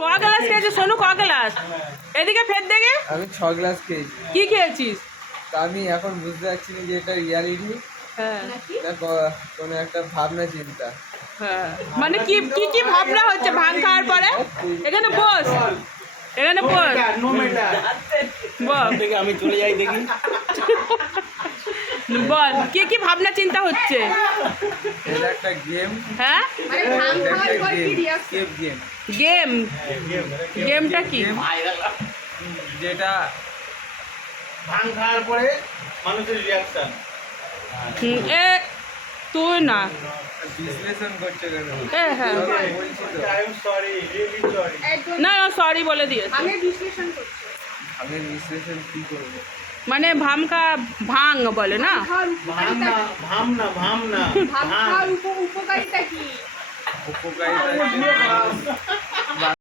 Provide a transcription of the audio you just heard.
ক গ্লাস খেয়েছিস সোনু? ক গ্লাস? এদিকে ফের দেখে। আমি 6 গ্লাস খেয়েছি। কি খেয়েছিস? তা আমি এখন বুঝতে পারছি না যে এটা রিয়ালিটি হ্যাঁ না কোনো একটা ভাবনা চিন্তা। হ্যাঁ, মানে কি কি কি ভাবনা হচ্ছে ভাঙ খাওয়ার পরে? এখানে বস, এখানে বস, বল আমি চলে যাই দেখি। বল কি কি ভাবনা চিন্তা হচ্ছে? এটা একটা গেম। হ্যাঁ গেম গেম, গেমটা কি? যেটা ভাং খাওয়ার পরে মানুষের রিয়াকশন। এ তুই না বিশ্লেষণ করছে কেন? হ্যাঁ বলছি তো I am sorry, really sorry. না সরি বলে দিয়েছে। আমি বিশ্লেষণ কি করবো? মানে ভামকা ভাং বলে না? ভামনা ভামনা ভামনা উপকারিতা কি? উপকারিতা